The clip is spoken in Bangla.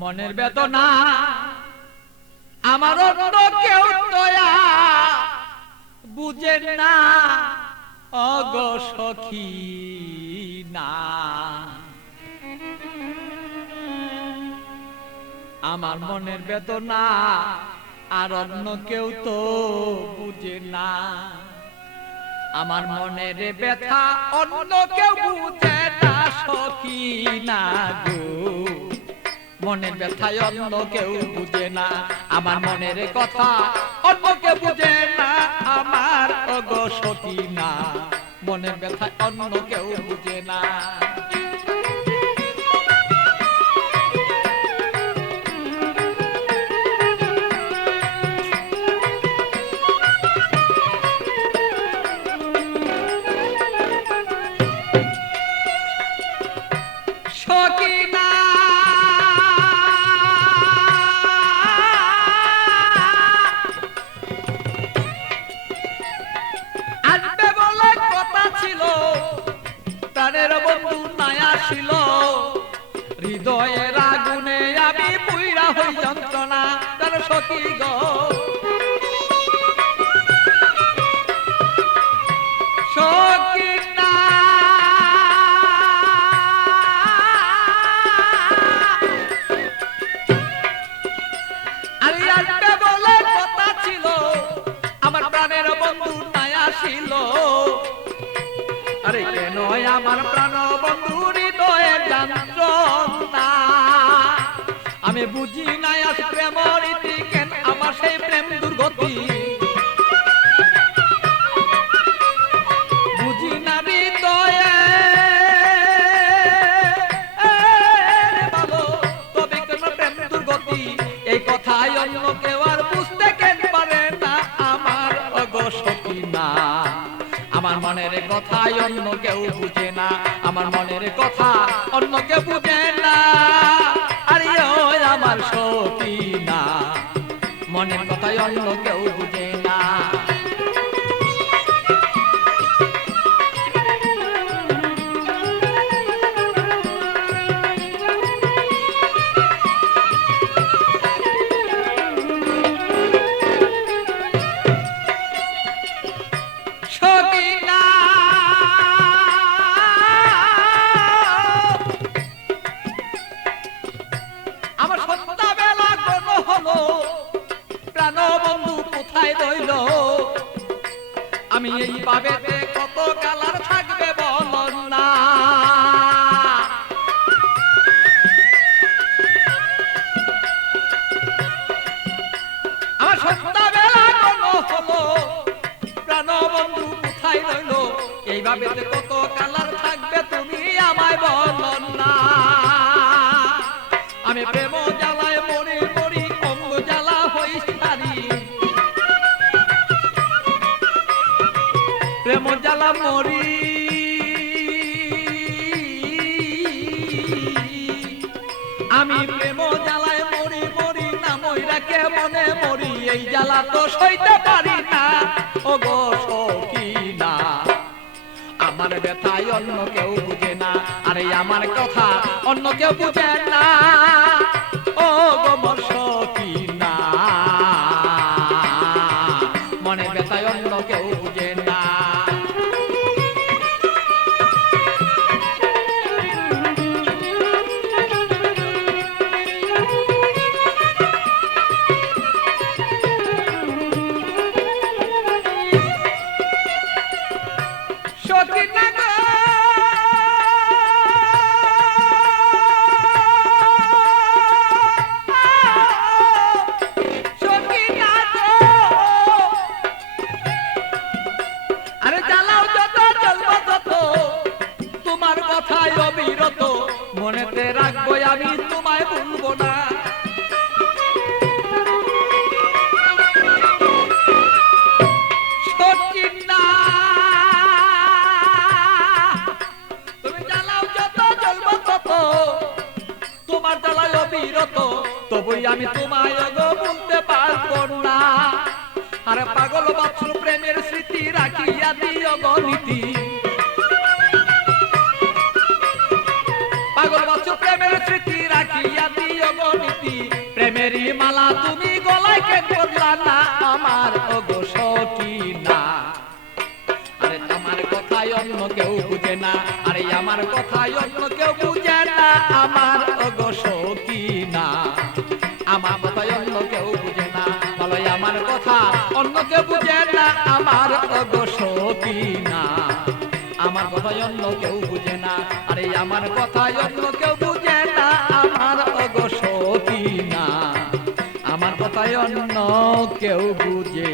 মনের বেদনা আমার অন্য কেউ দয়া বুঝে না। অগ সখী, না। আমার মনের বেদনা আর অন্য কেউ তো বুঝে না। আমার মনের ব্যথা অন্য কেউ বুঝে না, সখী, না গো। মনের ব্যথায় অন্য কেউ বুঝে না। আমার মনের কথা অন্য কেউ বুঝে না। আমার অগ সতী না। মনের ব্যথায় অন্য কেউ বুঝে না। হৃদয়ের আগুনে আমি পুইরা হই যন্ত্রণা, তার সখী গো। আমার প্রাণের বন্ধু নাই আসিল। আরে কেন আমার আমি বুঝি নাই আজ প্রেম রীতি কেন আমার সেই প্রেম দুর্গতি? বুঝি না হৃদয়ে। তবে কেন প্রেম দুর্গতি? এই কথাই অন্য কেউ আর বুঝতে কেন পারে না আমার অগসতি না। আমার মনের কথাই অন্য কেউ বুঝে না। আমার মনের কথা অন্য কেউ বুঝে না। আমার সতী না মনের কথায় অন্য কেউ বুঝে কোথায় রইল। আমি এই পাবেতে কত কালার থাকবে বল না। আমার সন্ধ্যাবেলা কোন হলো প্রাণ বন্ধু কোথায় রইল? এইভাবে প্রেম জ্বালা মরি। আমি প্রেম জ্বালায় মরি মরি না ময়রাকে মনে মরি? এই জ্বালা তো সইতে পারি না। ও গো না। আমার ব্যথায় অন্য কেউ বুঝে না। আরে আমার কথা অন্য কেউ বুঝে না। কথায় অবিরত মনেতে রাখব আমি তোমায় ভুলবো না। তবুই আমি তোমায় অগ বলতে পারব না। আরে পাগল বাছুর প্রেমের স্মৃতি রাখিয়া দিও গণিতি মালা তুমি গলায় কেন বদলা না? আমার ওগো সখী না আরে আমার কথাই অন্য কেউ বুঝে না। আরে আমার কথাই অন্য কেউ বুঝে না। আমার ওগো সখী না আমার কথাই অন্য কেউ বুঝে না। বলাই আমার কথা অন্য কেউ বুঝে না। আমার ওগো সখী না আমার কথাই অন্য কেউ বুঝে না। আরে আমার কথাই অন্য কেউ বুঝে অন্য কেউ বুঝে